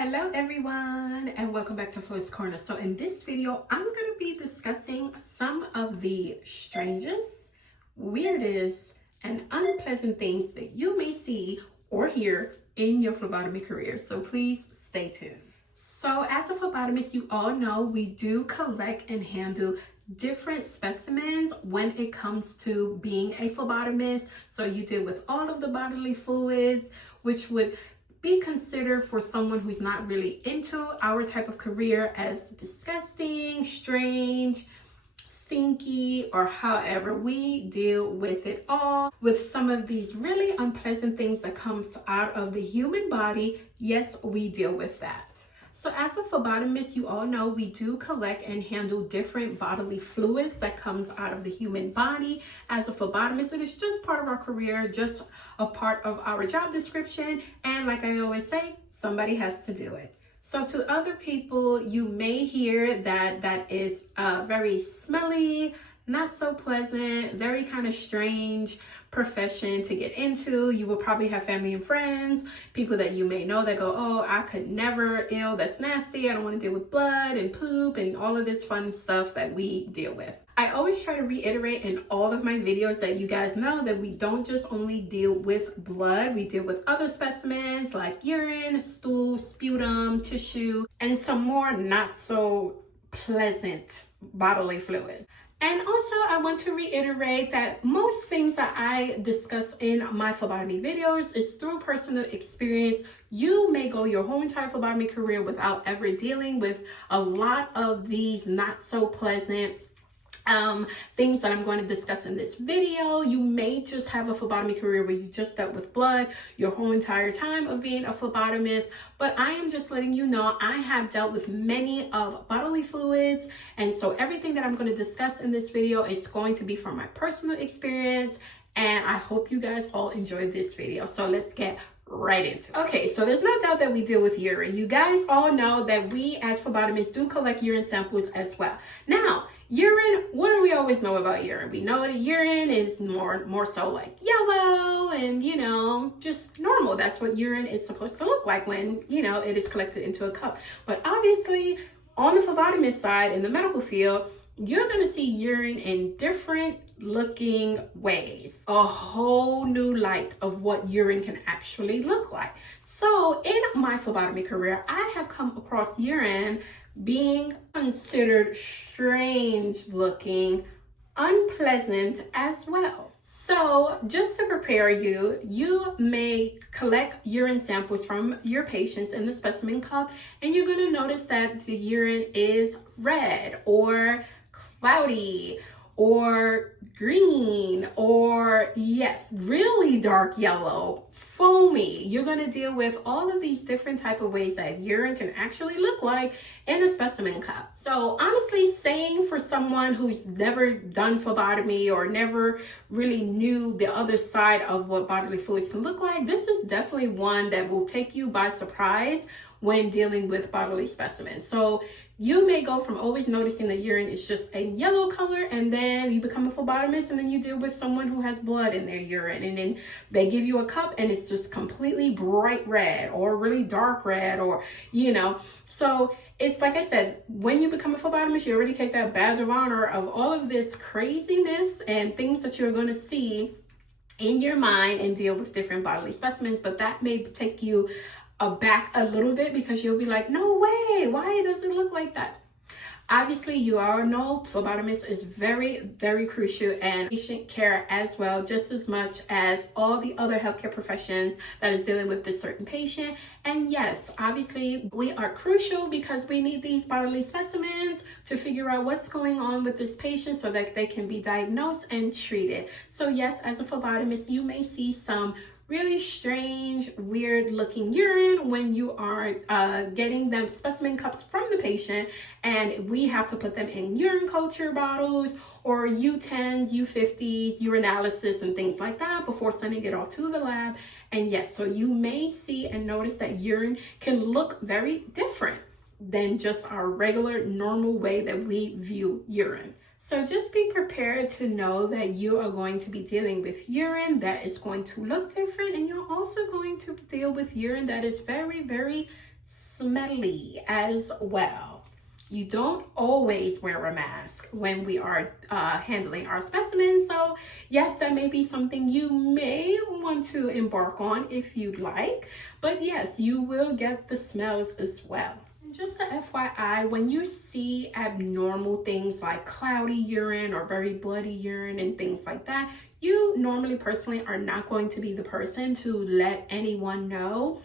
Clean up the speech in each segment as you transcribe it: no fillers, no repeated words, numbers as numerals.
Hello everyone, and welcome back to Flo's Corner. So in this video, I'm going to be discussing some of the strangest, weirdest, and unpleasant things that you may see or hear in your phlebotomy career. So please stay tuned. So as a phlebotomist, you all know we do collect and handle different specimens when it comes to being a phlebotomist. So you deal with all of the bodily fluids, which would be considered for someone who's not really into our type of career as disgusting, strange, stinky, or however. We deal with it all. With some of these really unpleasant things that comes out of the human body, yes, we deal with that. So as a phlebotomist, you all know we do collect and handle different bodily fluids that comes out of the human body. As a phlebotomist, it is just part of our career, just a part of our job description. And like I always say, somebody has to do it. So to other people, you may hear that that is very smelly, not so pleasant, very kind of strange profession to get into. You will probably have family and friends, people that you may know that go, oh, I could never, ew, that's nasty. I don't want to deal with blood and poop and all of this fun stuff that we deal with. I always try to reiterate in all of my videos that you guys know that we don't just only deal with blood, we deal with other specimens like urine, stool, sputum, tissue, and some more not so pleasant bodily fluids. And also, I want to reiterate that most things that I discuss in my phlebotomy videos is through personal experience. You may go your whole entire phlebotomy career without ever dealing with a lot of these not so pleasant things that I'm going to discuss in this video. You may just have a phlebotomy career where you just dealt with blood your whole entire time of being a phlebotomist, but I am just letting you know I have dealt with many of bodily fluids, and so everything that I'm going to discuss in this video is going to be from my personal experience, and I hope you guys all enjoy this video. So let's get right into it. Okay, so there's no doubt that we deal with urine. You guys all know that we as phlebotomists do collect urine samples as well. Now, urine, what do we always know about urine? We know that urine is more so like yellow and, you know, just normal. That's what urine is supposed to look like when, you know, it is collected into a cup. But obviously, on the phlebotomist side, in the medical field, you're going to see urine in different looking ways, a whole new light of what urine can actually look like. So in my phlebotomy career, I have come across urine being considered strange looking, unpleasant as well. So just to prepare you, you may collect urine samples from your patients in the specimen cup, and you're going to notice that the urine is red or cloudy or green or, yes, really dark yellow, foamy. You're going to deal with all of these different type of ways that urine can actually look like in a specimen cup. So honestly, saying for someone who's never done phlebotomy or never really knew the other side of what bodily fluids can look like, this is definitely one that will take you by surprise when dealing with bodily specimens. So you may go from always noticing that urine is just a yellow color, and then you become a phlebotomist and then you deal with someone who has blood in their urine, and then they give you a cup and it's just completely bright red or really dark red, or, you know. So it's like I said, when you become a phlebotomist, you already take that badge of honor of all of this craziness and things that you're going to see in your mind and deal with different bodily specimens. But that may take you aback a little bit because you'll be like, no way, why does it look like that? Obviously, you all know phlebotomist is very, very crucial, and patient care as well, just as much as all the other healthcare professions that is dealing with this certain patient. And yes, obviously, we are crucial because we need these bodily specimens to figure out what's going on with this patient so that they can be diagnosed and treated. So yes, as a phlebotomist, you may see some really strange, weird looking urine when you are getting them specimen cups from the patient, and we have to put them in urine culture bottles or U10s, U50s, urinalysis and things like that before sending it off to the lab. And yes, so you may see and notice that urine can look very different than just our regular normal way that we view urine. So just be prepared to know that you are going to be dealing with urine that is going to look different, and you're also going to deal with urine that is very, very smelly as well. You don't always wear a mask when we are handling our specimens. So yes, that may be something you may want to embark on if you'd like. But yes, you will get the smells as well. Just a FYI, when you see abnormal things like cloudy urine or very bloody urine and things like that, you normally personally are not going to be the person to let anyone know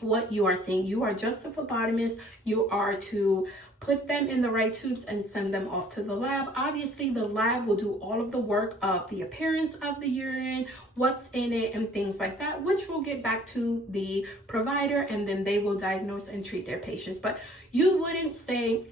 what you are seeing. You are just a phlebotomist. You are to put them in the right tubes and send them off to the lab. Obviously, the lab will do all of the work of the appearance of the urine, what's in it, and things like that, which will get back to the provider, and then they will diagnose and treat their patients. But you wouldn't say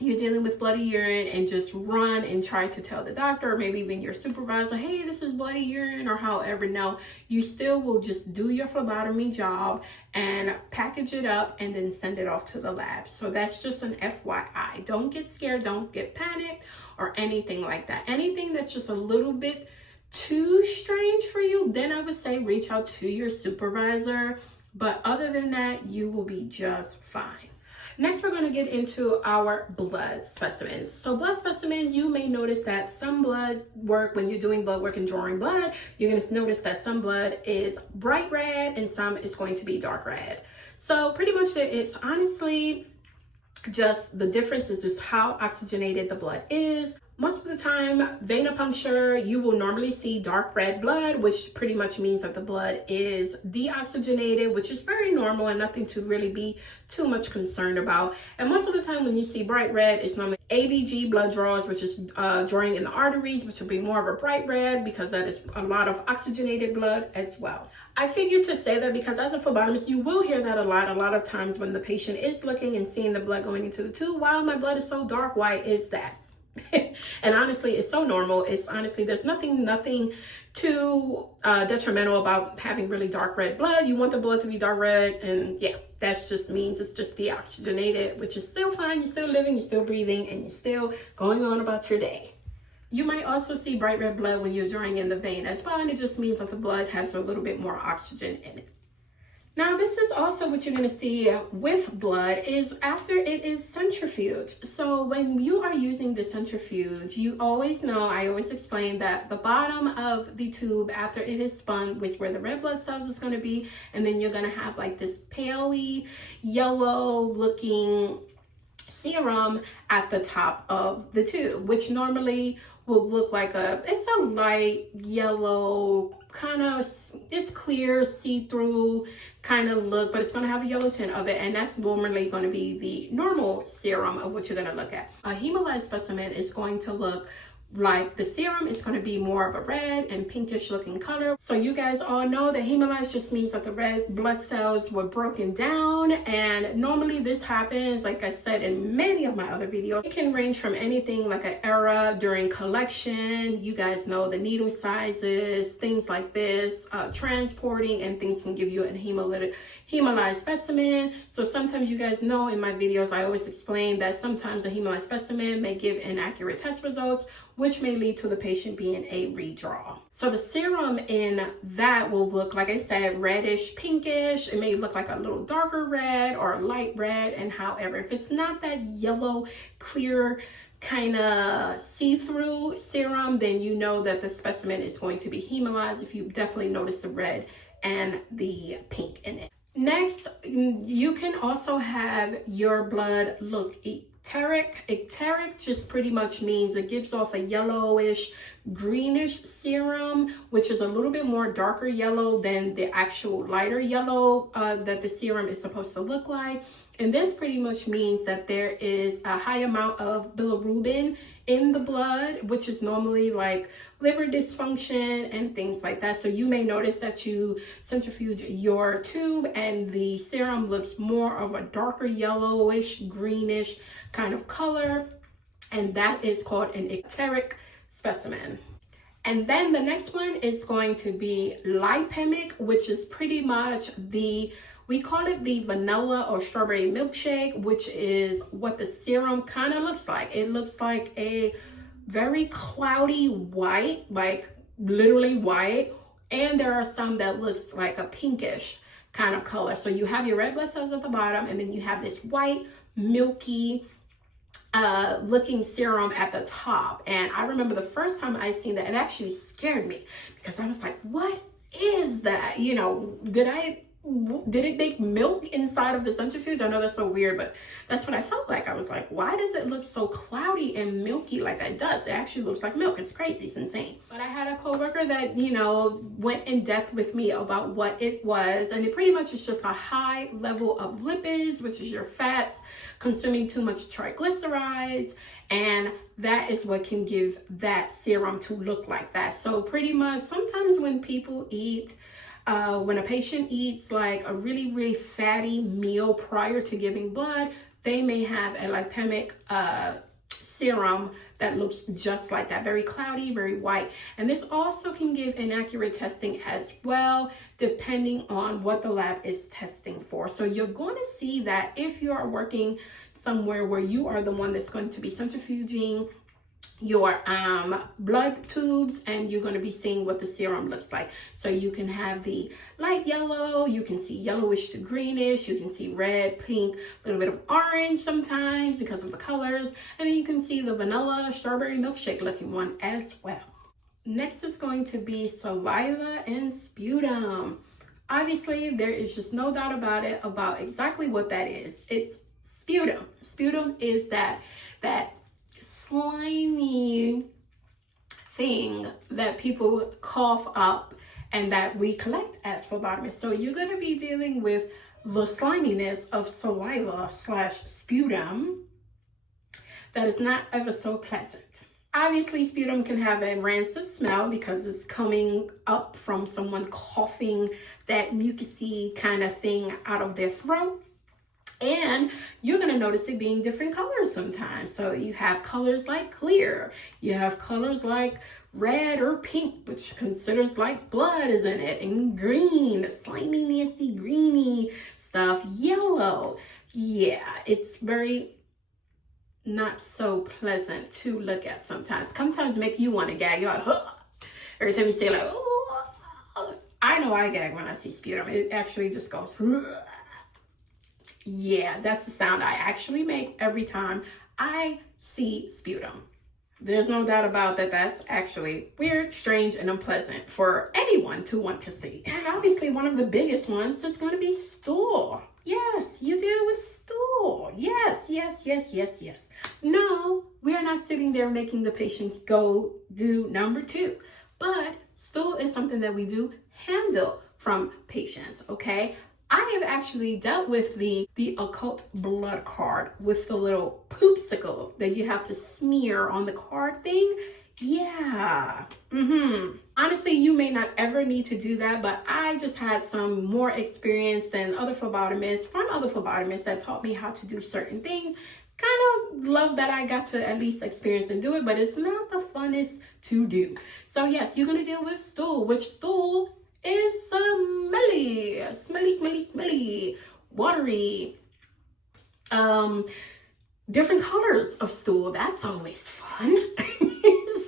you're dealing with bloody urine and just run and try to tell the doctor, or maybe even your supervisor, hey, this is bloody urine, or however. No, you still will just do your phlebotomy job and package it up and then send it off to the lab. So that's just an FYI. Don't get scared, don't get panicked or anything like that. Anything that's just a little bit too strange for you, then I would say reach out to your supervisor. But other than that, you will be just fine. Next, we're going to get into our blood specimens. So blood specimens, you may notice that some blood work, when you're doing blood work and drawing blood, you're going to notice that some blood is bright red and some is going to be dark red. So pretty much it's honestly just the difference is just how oxygenated the blood is. Most of the time, venipuncture, you will normally see dark red blood, which pretty much means that the blood is deoxygenated, which is very normal and nothing to really be too much concerned about. And most of the time when you see bright red, it's normally ABG blood draws, which is drawing in the arteries, which will be more of a bright red because that is a lot of oxygenated blood as well. I figured to say that because as a phlebotomist, you will hear that a lot of times when the patient is looking and seeing the blood going into the tube. Wow, my blood is so dark. Why is that? And honestly, it's so normal. It's honestly, there's nothing too detrimental about having really dark red blood. You want the blood to be dark red, and yeah, that just means it's just deoxygenated, which is still fine. You're still living, you're still breathing, and you're still going on about your day. You might also see bright red blood when you're drawing in the vein as well, and it just means that the blood has a little bit more oxygen in it. Now, this is also what you're going to see with blood is after it is centrifuged. So when you are using the centrifuge, you always know, I always explain that the bottom of the tube after it is spun is where the red blood cells is going to be. And then you're going to have like this paley yellow looking serum at the top of the tube, which normally will look like it's a light yellow kind of, it's clear, see-through kind of look, but it's going to have a yellow tint of it, and that's normally going to be the normal serum of what you're going to look at. A hemolyzed specimen is going to look like the serum is going to be more of a red and pinkish looking color. So you guys all know that hemolyzed just means that the red blood cells were broken down, and normally this happens, like I said in many of my other videos, it can range from anything like an error during collection. You guys know the needle sizes, things like this, transporting, and things can give you a hemolyzed specimen. So sometimes you guys know in my videos I always explain that sometimes a hemolyzed specimen may give inaccurate test results, which may lead to the patient being a redraw. So the serum in that will look, like I said, reddish, pinkish. It may look like a little darker red or a light red. And however, if it's not that yellow, clear, kind of see-through serum, then you know that the specimen is going to be hemolyzed if you definitely notice the red and the pink in it. Next, you can also have your blood look icteric. Icteric just pretty much means it gives off a yellowish, greenish serum, which is a little bit more darker yellow than the actual lighter yellow that the serum is supposed to look like. And this pretty much means that there is a high amount of bilirubin in the blood, which is normally like liver dysfunction and things like that. So you may notice that you centrifuge your tube and the serum looks more of a darker yellowish, greenish kind of color. And that is called an icteric specimen. And then the next one is going to be lipemic, which is pretty much we call it the vanilla or strawberry milkshake, which is what the serum kind of looks like. It looks like a very cloudy white, like literally white. And there are some that looks like a pinkish kind of color. So you have your red blood cells at the bottom, and then you have this white, milky looking serum at the top. And I remember the first time I seen that, it actually scared me because I was like, what is that? You know, did it make milk inside of the centrifuge? I know that's so weird, but that's what I felt like. I was like, why does it look so cloudy and milky like that? It does. It actually looks like milk. It's crazy. It's insane. But I had a coworker that, you know, went in depth with me about what it was. And it pretty much is just a high level of lipids, which is your fats, consuming too much triglycerides. And that is what can give that serum to look like that. So pretty much sometimes when people eat, when a patient eats like a really, really fatty meal prior to giving blood, they may have a lipemic serum that looks just like that, very cloudy, very white. And this also can give inaccurate testing as well, depending on what the lab is testing for. So you're going to see that if you are working somewhere where you are the one that's going to be centrifuging your blood tubes, and you're going to be seeing what the serum looks like. So you can have the light yellow, you can see yellowish to greenish, you can see red, pink, a little bit of orange sometimes because of the colors, and then you can see the vanilla strawberry milkshake looking one as well. Next is going to be saliva and sputum. Obviously there is just no doubt about it, about exactly what that is. It's sputum. Sputum is that slimy thing that people cough up and that we collect as phlebotomists. So you're going to be dealing with the sliminess of saliva / sputum that is not ever so pleasant. Obviously, sputum can have a rancid smell because it's coming up from someone coughing that mucousy kind of thing out of their throat. And you're going to notice it being different colors sometimes. So you have colors like clear, you have colors like red or pink, which considers like blood is in it, and green, the slimy, nasty, greeny stuff, yellow. Yeah, it's very not so pleasant to look at sometimes. Sometimes make you want to gag. You're like, huh. Every time you say like, oh, I know I gag when I see sputum. It actually just goes, huh. Yeah, that's the sound I actually make every time I see sputum. There's no doubt about that. That's actually weird, strange, and unpleasant for anyone to want to see. And obviously one of the biggest ones is going to be stool. Yes, you deal with stool. Yes. No, we are not sitting there making the patients go do number 2. But stool is something that we do handle from patients, okay? I have actually dealt with the occult blood card with the little poopsicle that you have to smear on the card thing. Yeah. Honestly, you may not ever need to do that, but I just had some more experience than other phlebotomists, from other phlebotomists that taught me how to do certain things. Kind of love that I got to at least experience and do it, but it's not the funnest to do. So yes, you're going to deal with stool, which stool is smelly, watery, different colors of stool. That's always fun.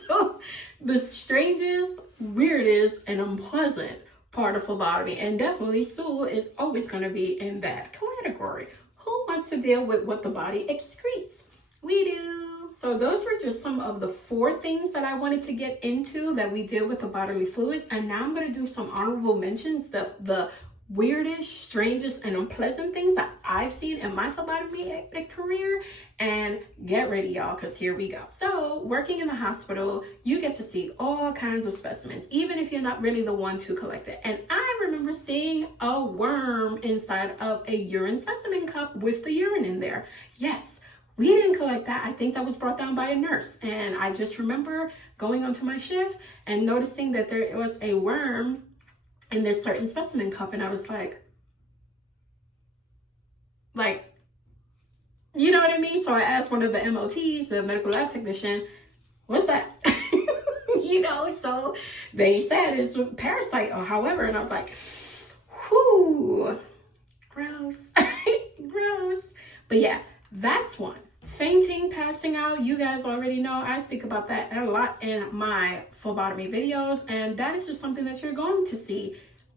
So the strangest, weirdest, and unpleasant part of phlebotomy, and definitely stool, is always going to be in that category. Who wants to deal with what the body excretes? We do. So those were just some of the 4 things that I wanted to get into that we deal with the bodily fluids. And now I'm going to do some honorable mentions, the weirdest, strangest, and unpleasant things that I've seen in my phlebotomy career. And get ready, y'all, because here we go. So working in the hospital, you get to see all kinds of specimens, even if you're not really the one to collect it. And I remember seeing a worm inside of a urine specimen cup with the urine in there. Yes. We didn't collect that. I think that was brought down by a nurse. And I just remember going onto my shift and noticing that there was a worm in this certain specimen cup. And I was like, you know what I mean? So I asked one of the MOTs, the medical lab technician, what's that? You know, so they said it's a parasite or however. And I was like, whoo, gross, gross. But yeah, that's one. Fainting, passing out, you guys already know I speak about that a lot in my phlebotomy videos, and that is just something that you're going to see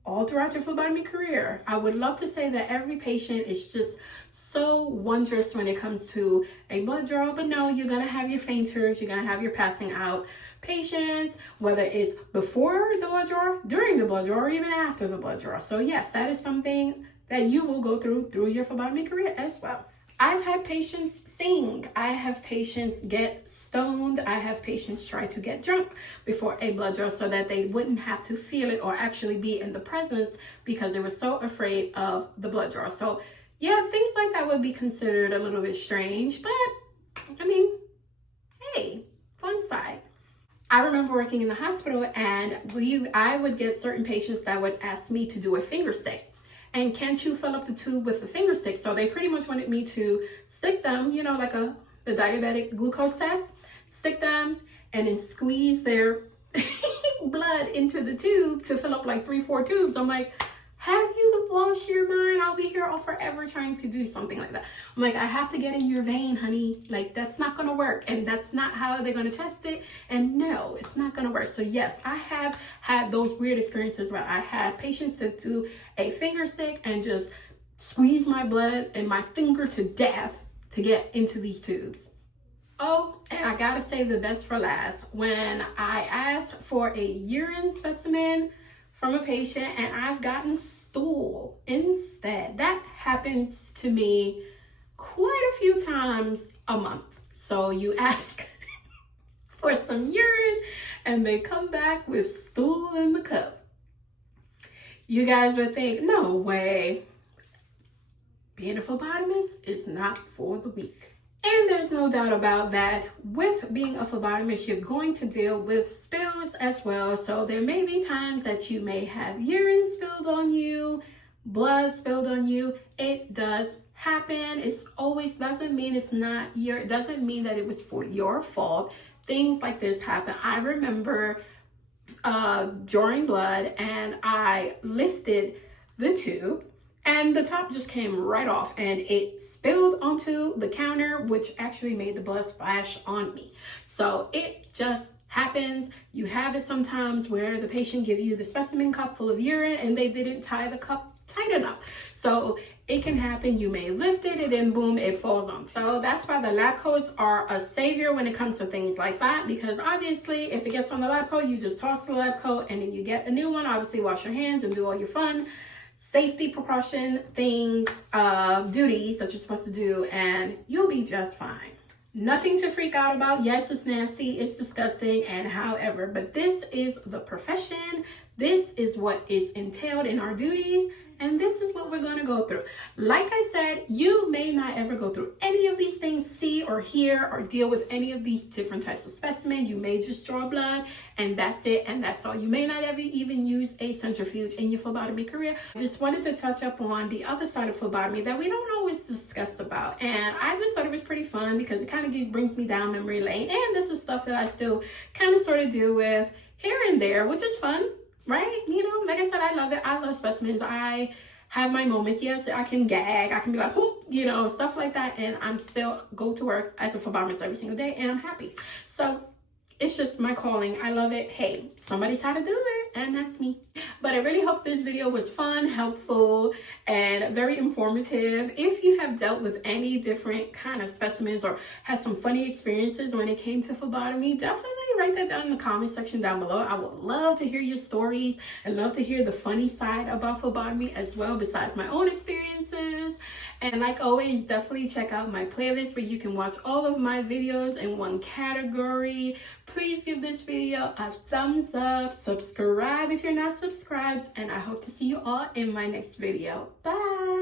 all throughout your phlebotomy career. I would love to say that every patient is just so wondrous when it comes to a blood draw, but no, you're gonna have your fainters, you're gonna have your passing out patients, whether it's before the blood draw, during the blood draw, or even after the blood draw. So yes, that is something that you will go through your phlebotomy career as well. I've had patients sing. I have patients get stoned. I have patients try to get drunk before a blood draw so that they wouldn't have to feel it or actually be in the presence because they were so afraid of the blood draw. So yeah, things like that would be considered a little bit strange, but I mean, hey, fun side. I remember working in the hospital and I would get certain patients that would ask me to do a finger stick. And can't you fill up the tube with the finger stick? So they pretty much wanted me to stick them, you know, like the diabetic glucose test, stick them and then squeeze their blood into the tube to fill up like 3-4 tubes. I'm like, have you lost your mind? I'll be here all forever trying to do something like that. I'm like, I have to get in your vein, honey. Like, that's not gonna work. And that's not how they're gonna test it. And no, it's not gonna work. So yes, I have had those weird experiences where I had patients that do a finger stick and just squeeze my blood and my finger to death to get into these tubes. Oh, and I gotta save the best for last. When I asked for a urine specimen from a patient and I've gotten stool instead. That happens to me quite a few times a month. So you ask for some urine and they come back with stool in the cup. You guys would think, no way. Being a phlebotomist is not for the weak. And there's no doubt about that. With being a phlebotomist, you're going to deal with spills as well. So there may be times that you may have urine spilled on you, blood spilled on you. It does happen. It's always doesn't mean it's not your, it doesn't mean that it was for your fault. Things like this happen. I remember drawing blood and I lifted the tube and the top just came right off and it spilled onto the counter, which actually made the blood splash on me. So it just happens. You have it sometimes where the patient gives you the specimen cup full of urine and they didn't tie the cup tight enough. So it can happen. You may lift it and then boom, it falls on. So that's why the lab coats are a savior when it comes to things like that, because obviously if it gets on the lab coat, you just toss the lab coat and then you get a new one. Obviously wash your hands and do all your fun safety precaution things, duties that you're supposed to do, and you'll be just fine. Nothing to freak out about. Yes, it's nasty, it's disgusting, and however, but this is the profession. This is what is entailed in our duties, and this is what we're going to go through. Like I said, you may not ever go through any of these things, see or hear or deal with any of these different types of specimens. You may just draw blood and that's it, and that's all. You may not ever even use a centrifuge in your phlebotomy career. I just wanted to touch up on the other side of phlebotomy that we don't always discuss about, and I just thought it was pretty fun because it kind of brings me down memory lane, and this is stuff that I still kind of sort of deal with here and there, which is fun. Right? You know, like I said, I love it. I love specimens. I have my moments. Yes, I can gag. I can be like, whoop, you know, stuff like that. And I'm still go to work as a phlebotomist every single day and I'm happy. So it's just my calling. I love it. Hey, somebody's had to do it and that's me. But I really hope this video was fun, helpful, and very informative. If you have dealt with any different kind of specimens or had some funny experiences when it came to phlebotomy, definitely write that down in the comment section down below. I would love to hear your stories and love to hear the funny side about phlebotomy as well, besides my own experiences. And like always, definitely check out my playlist where you can watch all of my videos in one category. Please give this video a thumbs up, subscribe if you're not subscribed, and I hope to see you all in my next video. Bye!